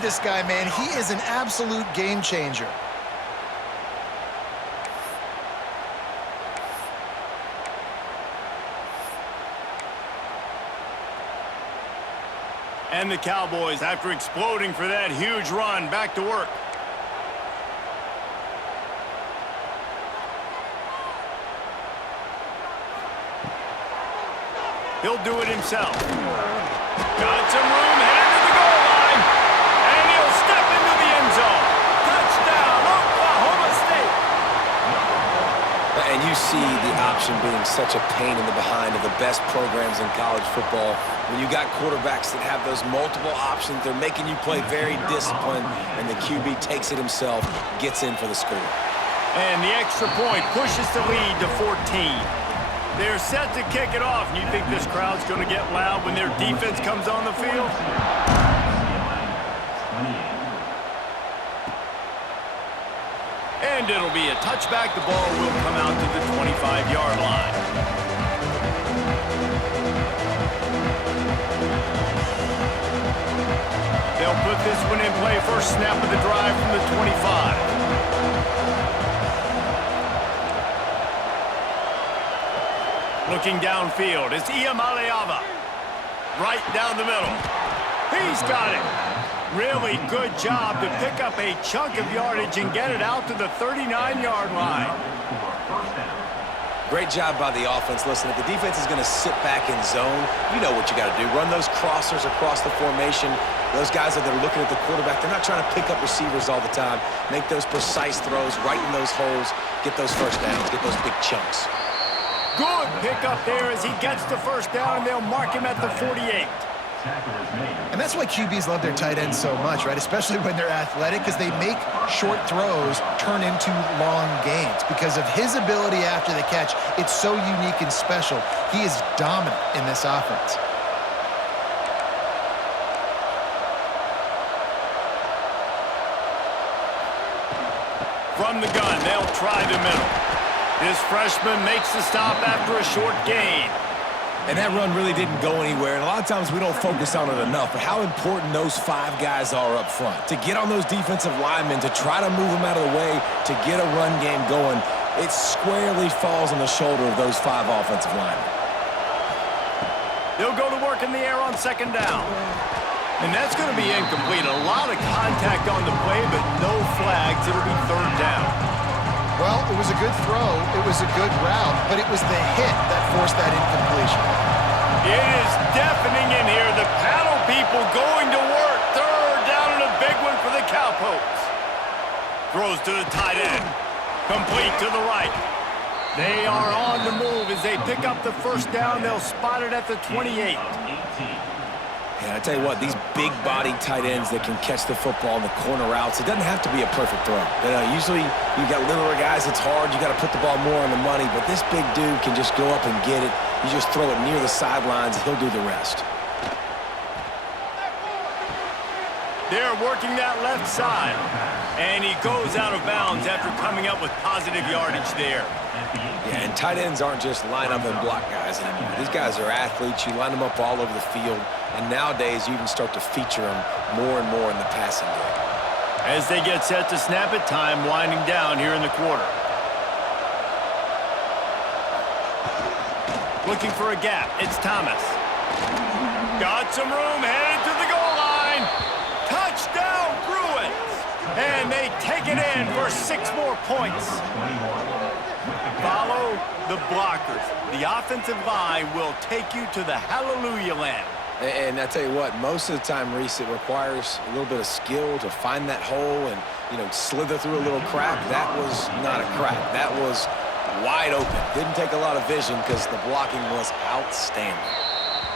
This guy, man, he is an absolute game changer. And the Cowboys, after exploding for that huge run, back to work. He'll do it himself. Got some room, headed to the goal line. And he'll step into the end zone. Touchdown, Oklahoma State. And you see the option being such a pain in the behind of the best programs in college football. When you got quarterbacks that have those multiple options, they're making you play very disciplined, and the QB takes it himself, gets in for the score. And the extra point pushes the lead to 14. They're set to kick it off. And you think this crowd's going to get loud when their defense comes on the field? And it'll be a touchback. The ball will come out to the 25-yard line. They'll put this one in play. First snap of the drive from the 25. Looking downfield, it's Iamaleava. Right down the middle. He's got it. Really good job to pick up a chunk of yardage and get it out to the 39-yard line. Great job by the offense. Listen, if the defense is going to sit back in zone, you know what you got to do. Run those crossers across the formation. Those guys that are looking at the quarterback, they're not trying to pick up receivers all the time. Make those precise throws right in those holes. Get those first downs. Get those big chunks. Good pickup there as he gets the first down, and they'll mark him at the 48. And that's why QBs love their tight ends so much, right? Especially when they're athletic, because they make short throws turn into long gains. Because of his ability after the catch, it's so unique and special. He is dominant in this offense. From the gun, they'll try the middle. This freshman makes the stop after a short gain. And that run really didn't go anywhere, and a lot of times we don't focus on it enough, but how important those five guys are up front. To get on those defensive linemen, to try to move them out of the way, to get a run game going, it squarely falls on the shoulder of those five offensive linemen. They'll go to work in the air on second down. And that's going to be incomplete. A lot of contact on the play, but no flags. It'll be third down. Well, it was a good throw, it was a good route, but it was the hit that forced that incompletion. It is deafening in here. The paddle people going to work. Third down and a big one for the Cowpokes. Throws to the tight end. Complete to the right. They are on the move as they pick up the first down. They'll spot it at the 28. Yeah, I tell you what, these big-bodied tight ends that can catch the football in the corner routes, it doesn't have to be a perfect throw. Usually you got littler guys, it's hard. You got to put the ball more on the money, but this big dude can just go up and get it. You just throw it near the sidelines, he'll do the rest. They're working that left side, and he goes out of bounds after coming up with positive yardage there. Yeah, and tight ends aren't just line up and block guys anymore. These guys are athletes. You line them up all over the field, and nowadays you even start to feature them more and more in the passing game. As they get set to snap it, time winding down here in the quarter. Looking for a gap, it's Thomas. Got some room, headed to the goal line. Touchdown, Bruins! And they take it in for 6 more points. Follow the blockers. The offensive line will take you to the hallelujah land. And I tell you what, most of the time, Reese, it requires a little bit of skill to find that hole and, slither through a little crack. That was not a crack. That was wide open. Didn't take a lot of vision because the blocking was outstanding.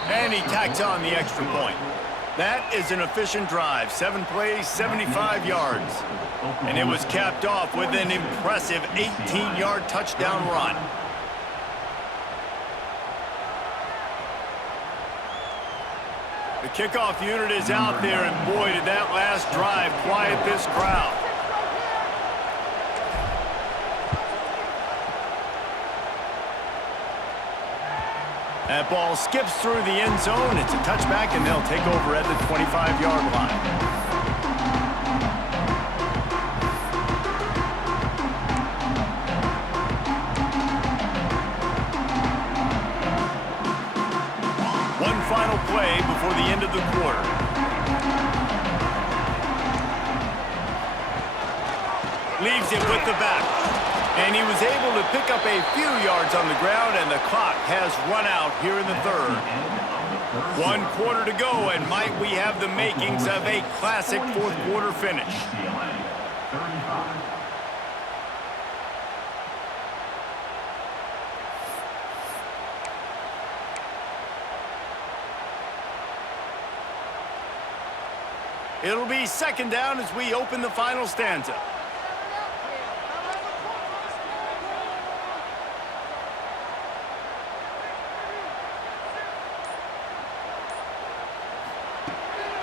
And he tacks on the extra point. That is an efficient drive. 7 plays, 75 yards. And it was capped off with an impressive 18-yard touchdown run. The kickoff unit is out there, and boy, did that last drive quiet this crowd. That ball skips through the end zone. It's a touchback, and they'll take over at the 25-yard line. Leaves it with the back. And he was able to pick up a few yards on the ground, and the clock has run out here in the third. 1 quarter to go, and might we have the makings of a classic fourth quarter finish. It'll be second down as we open the final stanza.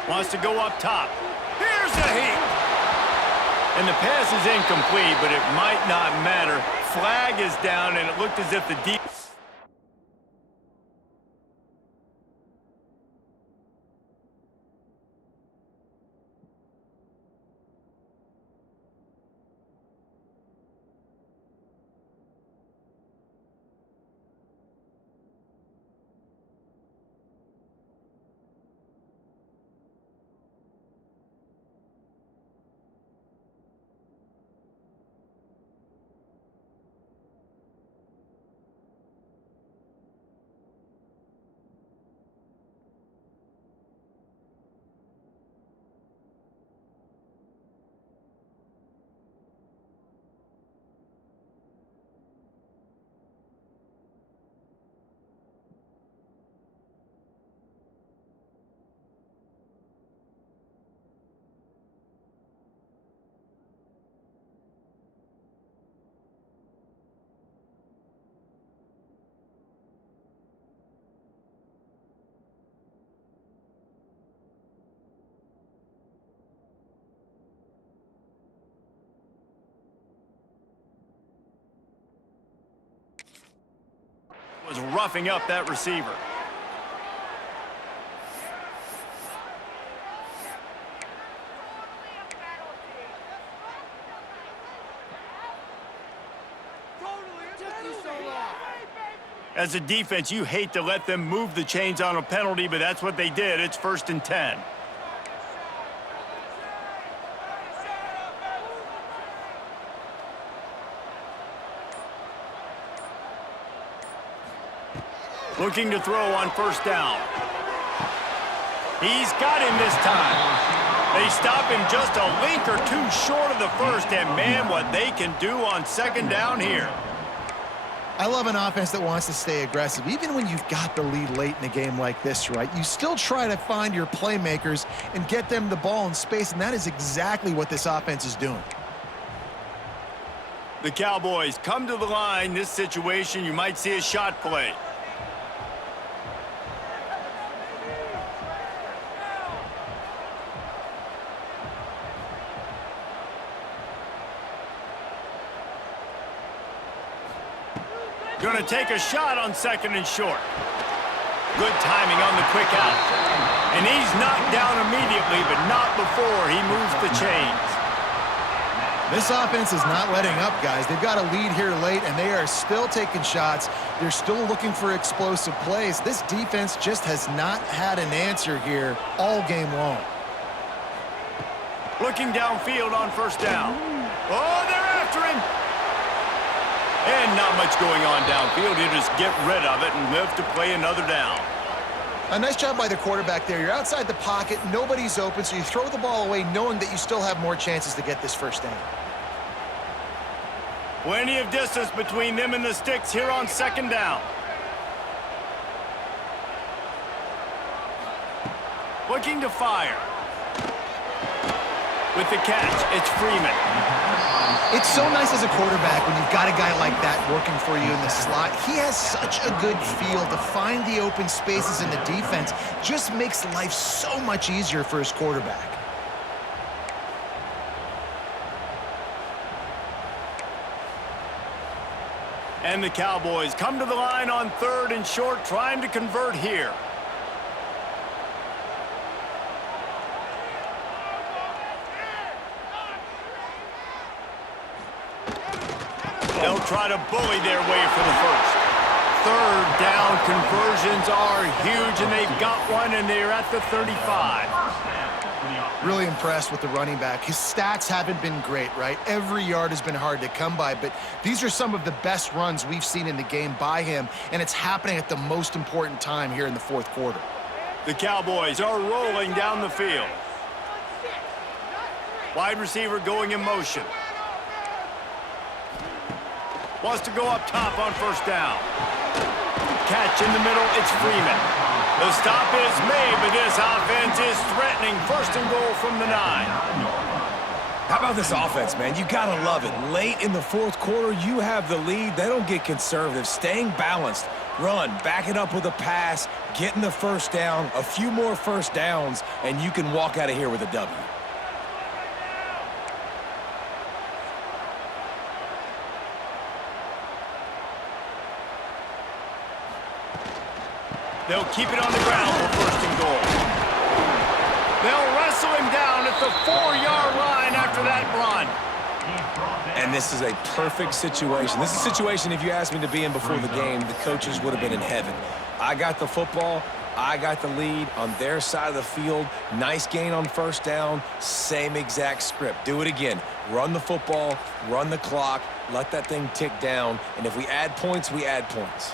Wants to go up top. Here's a heat. And the pass is incomplete, but it might not matter. Flag is down, and it looked as if the deep... was roughing up that receiver. As a defense, you hate to let them move the chains on a penalty, but that's what they did. It's 1st and 10. Looking to throw on 1st down. He's got him this time. They stop him just a link or two short of the first, and man, what they can do on 2nd down here. I love an offense that wants to stay aggressive. Even when you've got the lead late in a game like this, right, you still try to find your playmakers and get them the ball in space, and that is exactly what this offense is doing. The Cowboys come to the line. This situation, you might see a shot play. Going to take a shot on 2nd and short. Good timing on the quick out. And he's knocked down immediately, but not before he moves the chains. This offense is not letting up, guys. They've got a lead here late, and they are still taking shots. They're still looking for explosive plays. This defense just has not had an answer here all game long. Looking downfield on 1st down. Oh, they're after him. And not much going on downfield. You just get rid of it and live to play another down. A nice job by the quarterback there. You're outside the pocket. Nobody's open, so you throw the ball away knowing that you still have more chances to get this 1st down. Plenty of distance between them and the sticks here on 2nd down. Looking to fire. With the catch, it's Freeman. It's so nice as a quarterback when you've got a guy like that working for you in the slot. He has such a good feel to find the open spaces in the defense. Just makes life so much easier for his quarterback. And the Cowboys come to the line on 3rd and short, trying to convert here. They'll try to bully their way for the 1st. 3rd down conversions are huge, and they've got one, and they're at the 35. Really impressed with the running back. His stats haven't been great, right? Every yard has been hard to come by, but these are some of the best runs we've seen in the game by him, and it's happening at the most important time here in the fourth quarter. The Cowboys are rolling down the field. Wide receiver going in motion. Wants to go up top on first down. Catch in the middle, it's Freeman. The stop is made, but this offense is threatening. First and goal from the 9. How about this offense, man? You gotta love it. Late in the fourth quarter, you have the lead. They don't get conservative. Staying balanced. Run, back it up with a pass, getting the first down, a few more first downs, and you can walk out of here with a W. They'll keep it on the ground for first and goal. They'll wrestle him down at the 4-yard line after that run. And this is a perfect situation. This is a situation, if you asked me to be in before the game, the coaches would have been in heaven. I got the football. I got the lead on their side of the field. Nice gain on first down. Same exact script. Do it again. Run the football, run the clock, let that thing tick down. And if we add points, we add points.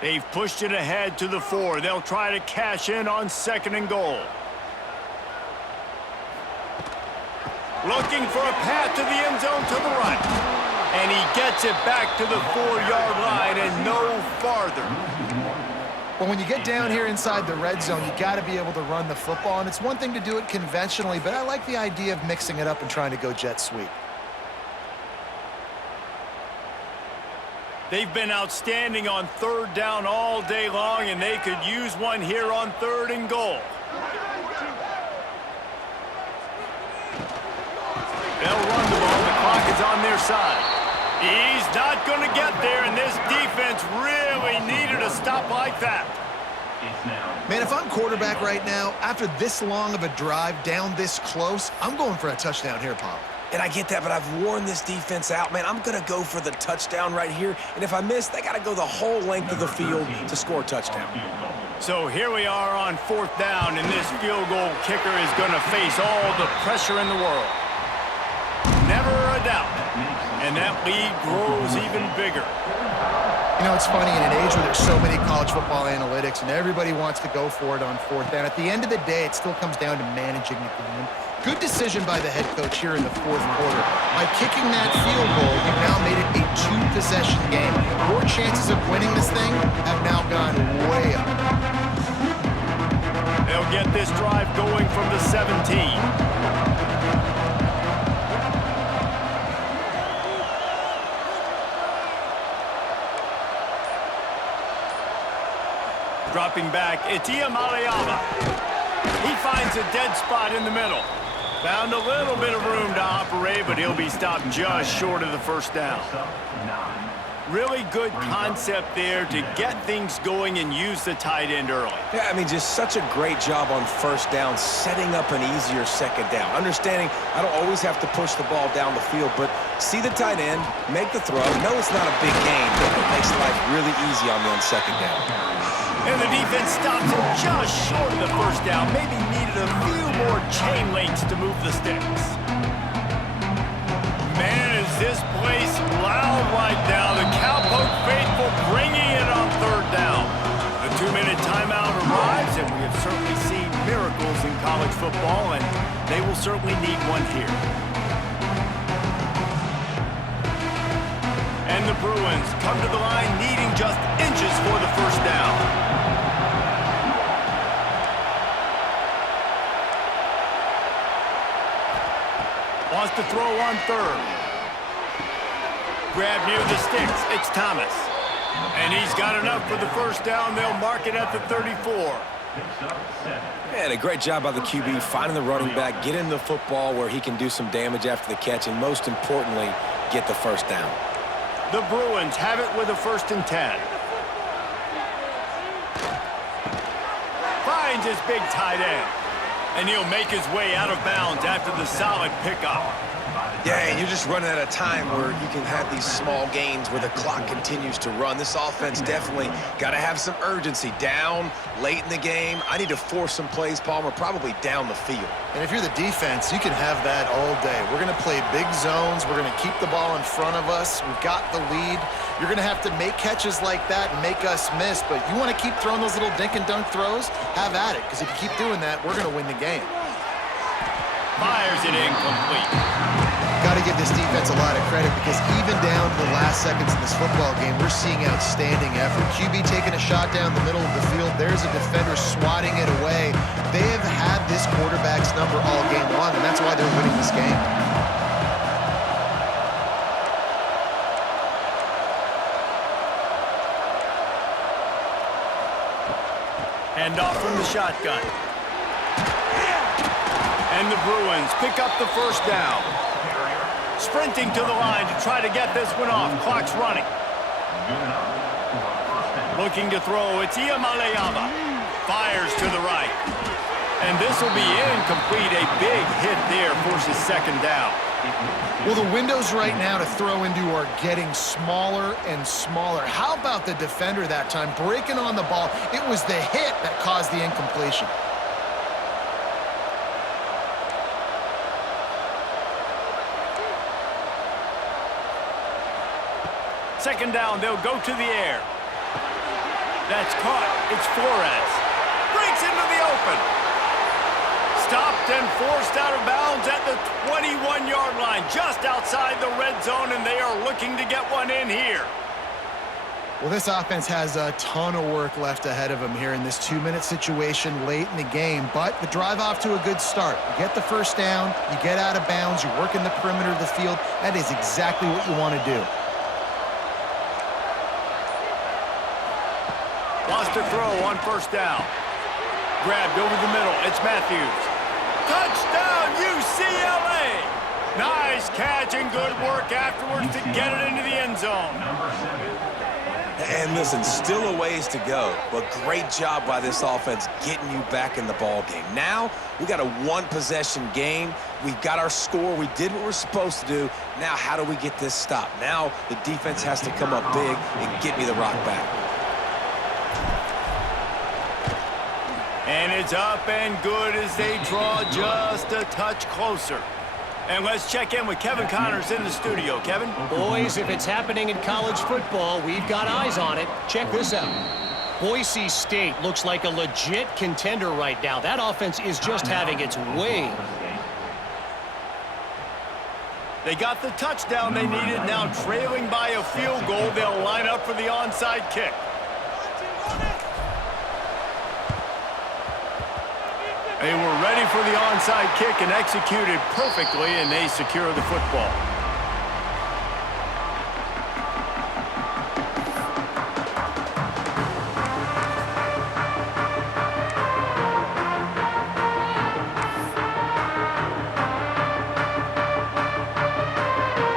They've pushed it ahead to the 4. They'll try to cash in on second and goal. Looking for a path to the end zone to the right. And he gets it back to the 4-yard line and no farther. Well, when you get down here inside the red zone, you got to be able to run the football. And it's one thing to do it conventionally, but I like the idea of mixing it up and trying to go jet sweep. They've been outstanding on third down all day long, and they could use one here on third and goal. They'll run the ball. The clock is on their side. He's not going to get there, and this defense really needed a stop like that. Man, if I'm quarterback right now, after this long of a drive down this close, I'm going for a touchdown here, Pop. And I get that, but I've worn this defense out. Man, I'm going to go for the touchdown right here. And if I miss, they got to go the whole length of the field to score a touchdown. So here we are on fourth down, and this field goal kicker is going to face all the pressure in the world. Never a doubt. And that lead grows even bigger. You know, it's funny, in an age where there's so many college football analytics and everybody wants to go for it on fourth down, at the end of the day, it still comes down to managing the game. Good decision by the head coach here in the fourth quarter. By kicking that field goal, you've now made it a 2-possession game. Your chances of winning this thing have now gone way up. They'll get this drive going from the 17. Dropping back, Etienne Maliala. He finds a dead spot in the middle. Found a little bit of room to operate, but he'll be stopped just short of the first down. Really good concept there to get things going and use the tight end early. Yeah, I mean, just such a great job on first down, setting up an easier second down. Understanding I don't always have to push the ball down the field, but see the tight end, make the throw. No, it's not a big gain, but it makes life really easy on me on second down. And the defense stops him just short of the first down. Maybe needed a few more chain links to move the sticks. Man, is this place loud right now. The Cowpoke faithful bringing it on third down. The 2-minute timeout arrives, and we have certainly seen miracles in college football, and they will certainly need one here. And the Bruins come to the line needing just inches for the first down. Wants to throw on third. Grab near the sticks. It's Thomas. And he's got enough for the first down. They'll mark it at the 34. Man, a great job by the QB, finding the running back, getting the football where he can do some damage after the catch, and most importantly, get the first down. The Bruins have it with a 1st and 10. Finds his big tight end. And he'll make his way out of bounds after the solid pickup. Yeah, and you're just running at a time where you can have these small gains where the clock continues to run. This offense definitely got to have some urgency. Down, late in the game, I need to force some plays, Palmer, probably down the field. And if you're the defense, you can have that all day. We're going to play big zones. We're going to keep the ball in front of us. We've got the lead. You're going to have to make catches like that and make us miss. But you want to keep throwing those little dink and dunk throws? Have at it, because if you keep doing that, we're going to win the game. Fires it incomplete. Got to give this defense a lot of credit because even down to the last seconds in this football game, we're seeing outstanding effort. QB taking a shot down the middle of the field. There's a defender swatting it away. They have had this quarterback's number all game long, and that's why they're winning this game. Hand off from the shotgun. And the Bruins pick up the first down. Sprinting to the line to try to get this one off. Clock's running. Looking to throw. It's Iamaleava. Fires to the right. And this will be incomplete. A big hit there forces second down. Well, the windows right now to throw into are getting smaller and smaller. How about the defender that time breaking on the ball? It was the hit that caused the incompletion. Second down, they'll go to the air. That's caught. It's Flores. Breaks into the open. Stopped and forced out of bounds at the 21-yard line, just outside the red zone, and they are looking to get one in here. Well, this offense has a ton of work left ahead of them here in this 2-minute situation late in the game, but the drive off to a good start. You get the first down, you get out of bounds, you work in the perimeter of the field. That is exactly what you want to do. Lost a throw on first down. Grabbed over the middle. It's Matthews. Touchdown, UCLA! Nice catch and good work afterwards to get it into the end zone. And listen, still a ways to go, but great job by this offense getting you back in the ball game. Now, we got a one-possession game. We've got our score. We did what we're supposed to do. Now, how do we get this stopped? Now, the defense has to come up big and get me the rock back. And it's up and good as they draw just a touch closer. And let's check in with Kevin Connors in the studio. Kevin? Boys, if it's happening in college football, we've got eyes on it. Check this out. Boise State looks like a legit contender right now. That offense is just having its way. They got the touchdown they needed. Now trailing by a field goal, they'll line up for the onside kick. They were ready for the onside kick and executed perfectly, and they secure the football.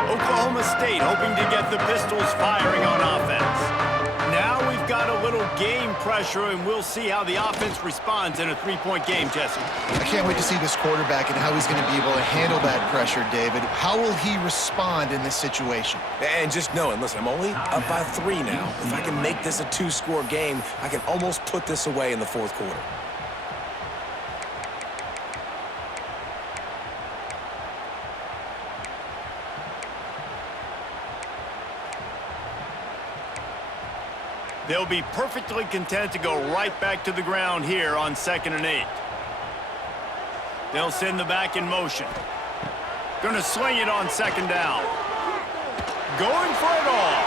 Oklahoma State hoping to get the Pistols firing on offense. Now we've got a little game pressure, and we'll see how the offense responds in a three-point game, Jesse. I can't wait to see this quarterback and how he's going to be able to handle that pressure, David. How will he respond in this situation? And just knowing, listen, I'm only up by 3 now. If I can make this a 2-score game, I can almost put this away in the fourth quarter. They'll be perfectly content to go right back to the ground here on 2nd and 8. They'll send the back in motion. Gonna swing it on 2nd down. Going for it all.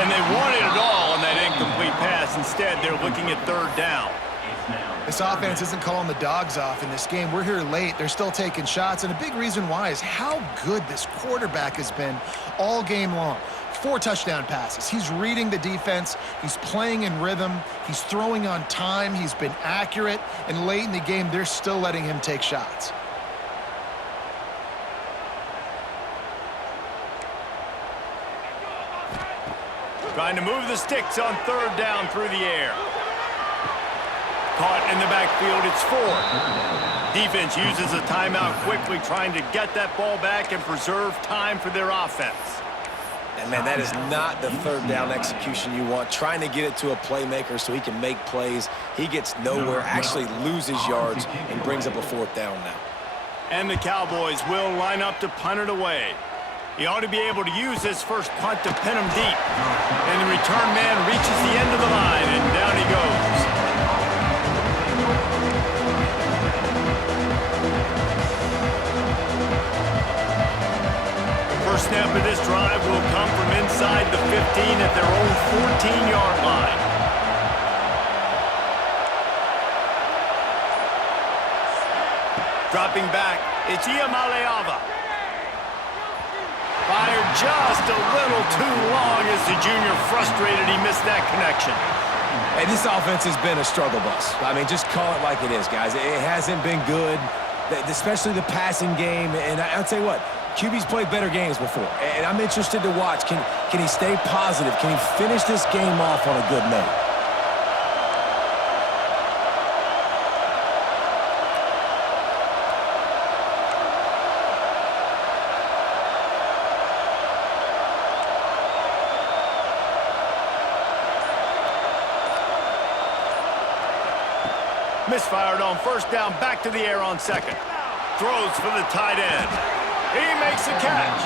And they wanted it all on that incomplete pass. Instead, they're looking at 3rd down. This offense isn't calling the dogs off in this game. We're here late. They're still taking shots, and a big reason why is how good this quarterback has been all game long. 4 touchdown passes. He's reading the defense. He's playing in rhythm. He's throwing on time. He's been accurate. And late in the game, they're still letting him take shots. Trying to move the sticks on 3rd down through the air. Caught in the backfield. It's Ford. Defense uses a timeout quickly, trying to get that ball back and preserve time for their offense. And, man, that is not the third down execution you want. Trying to get it to a playmaker so he can make plays. He gets nowhere, actually loses yards, and brings up a fourth down now. And the Cowboys will line up to punt it away. He ought to be able to use his first punt to pin him deep. And the return man reaches the end of the line, and down he goes. First snap of this drive will come from inside the 15 at their own 14-yard line. Dropping back, it's Iamaleava. Fired just a little too long as the junior frustrated he missed that connection. Hey, this offense has been a struggle bus. I mean, just call it like it is, guys. It hasn't been good, especially the passing game. And I'll tell you what, QB's played better games before. And I'm interested to watch. Can he stay positive? Can he finish this game off on a good note? Misfired on first down, back to the air on second. Throws for the tight end. He makes the catch.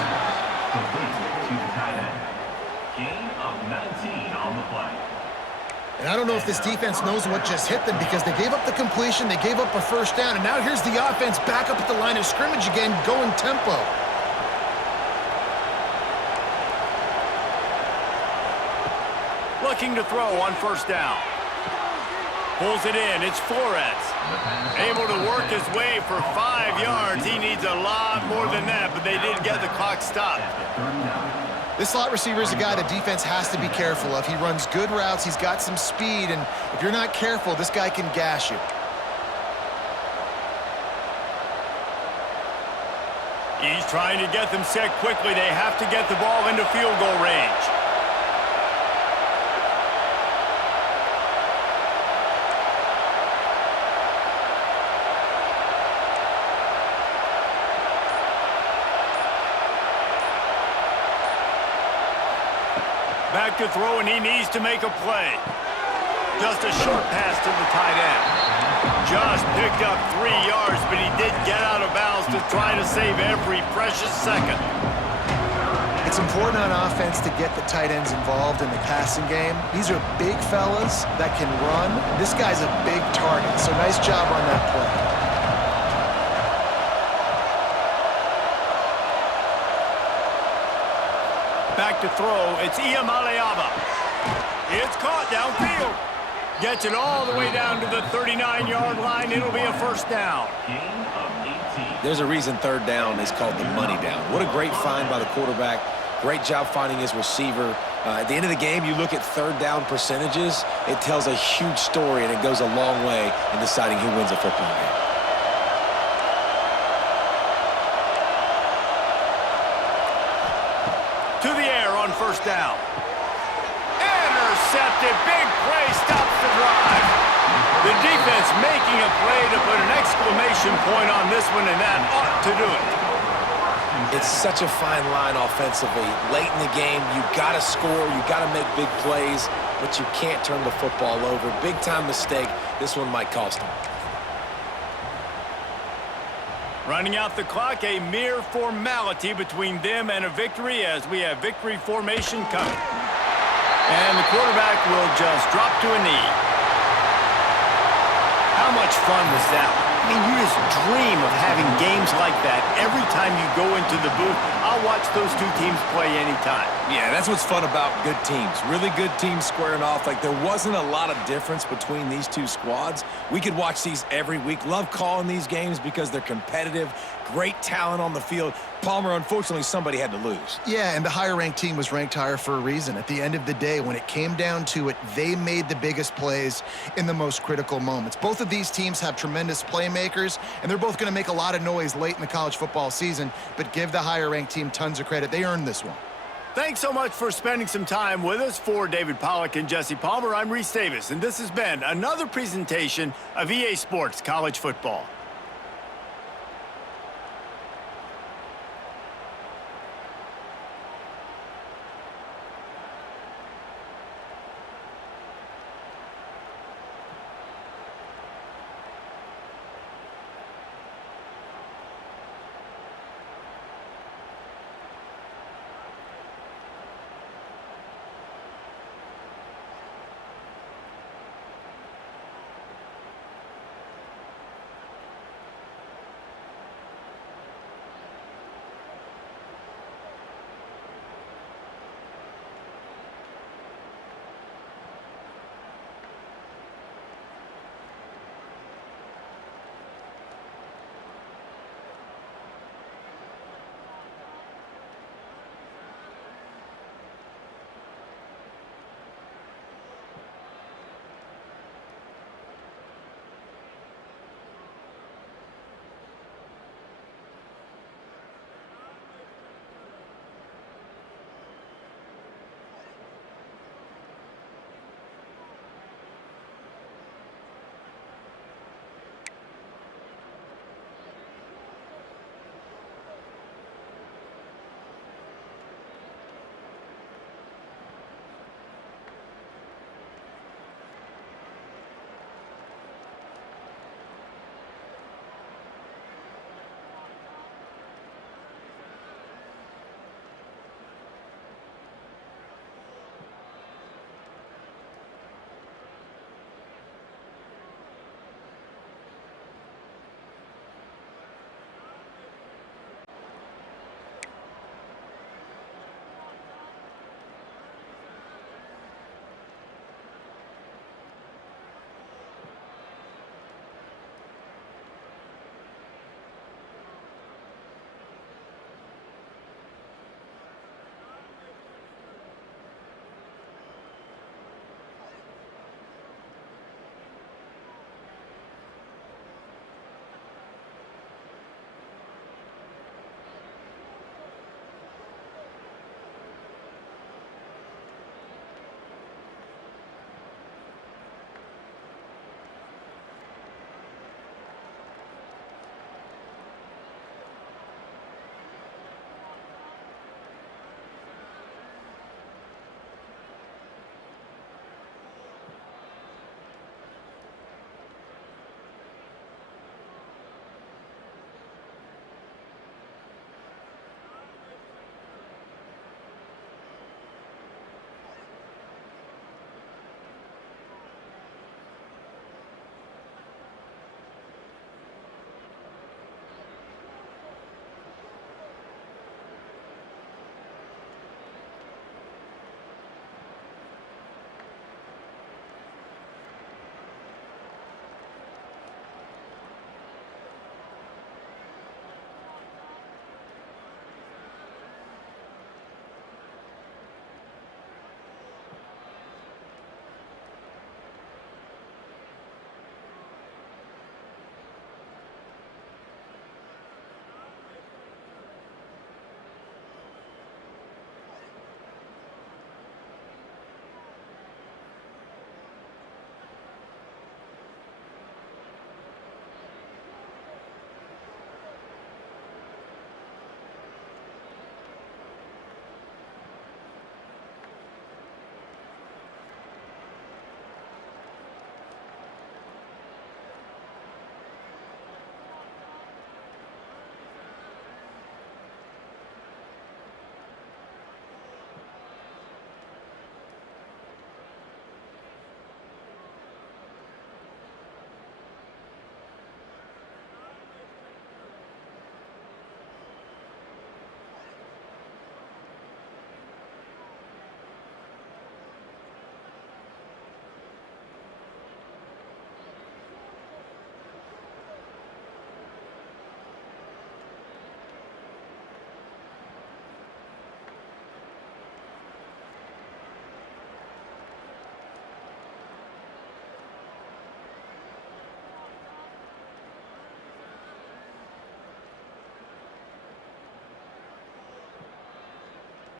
Gain of 19 on the play. And I don't know if this defense knows what just hit them because they gave up the completion, they gave up a first down, and now here's the offense back up at the line of scrimmage again, going tempo. Looking to throw on first down. Pulls it in. It's Flores. Able to work his way for 5 yards. He needs a lot more than that, but they did get the clock stopped. This slot receiver is a guy the defense has to be careful of. He runs good routes. He's got some speed, and if you're not careful, this guy can gash you. He's trying to get them set quickly. They have to get the ball into field goal range. Back to throw, and he needs to make a play. Just a short pass to the tight end. Just picked up 3 yards, but he did get out of bounds to try to save every precious second. It's important on offense to get the tight ends involved in the passing game. These are big fellas that can run. This guy's a big target, so nice job on that play. Back to throw, it's Iamaleava. It's caught downfield. Gets it all the way down to the 39-yard line. It'll be a first down. Gain of 18. There's a reason third down is called the money down. What a great find by the quarterback. Great job finding his receiver. At the end of the game, you look at third down percentages. It tells a huge story, and it goes a long way in deciding who wins a football game. To the air on first down. Intercepted. Big play stops the drive. The defense making a play to put an exclamation point on this one, and that ought to do it. It's such a fine line offensively. Late in the game, you got to score, you got to make big plays, but you can't turn the football over. Big-time mistake. This one might cost them. Running out the clock, a mere formality between them and a victory as we have victory formation coming. And the quarterback will just drop to a knee. How much fun was that? I mean, you just dream of having games like that every time you go into the booth. I'll watch those two teams play anytime. Yeah, that's what's fun about good teams. Really good teams squaring off. Like, there wasn't a lot of difference between these two squads. We could watch these every week. Love calling these games because they're competitive. Great talent on the field. Palmer, unfortunately, somebody had to lose. Yeah, and the higher-ranked team was ranked higher for a reason. At the end of the day, when it came down to it, they made the biggest plays in the most critical moments. Both of these teams have tremendous playmakers, and they're both going to make a lot of noise late in the college football season, but give the higher-ranked team tons of credit. They earned this one. Thanks so much for spending some time with us. For David Pollack and Jesse Palmer, I'm Reese Davis, and this has been another presentation of EA Sports College Football.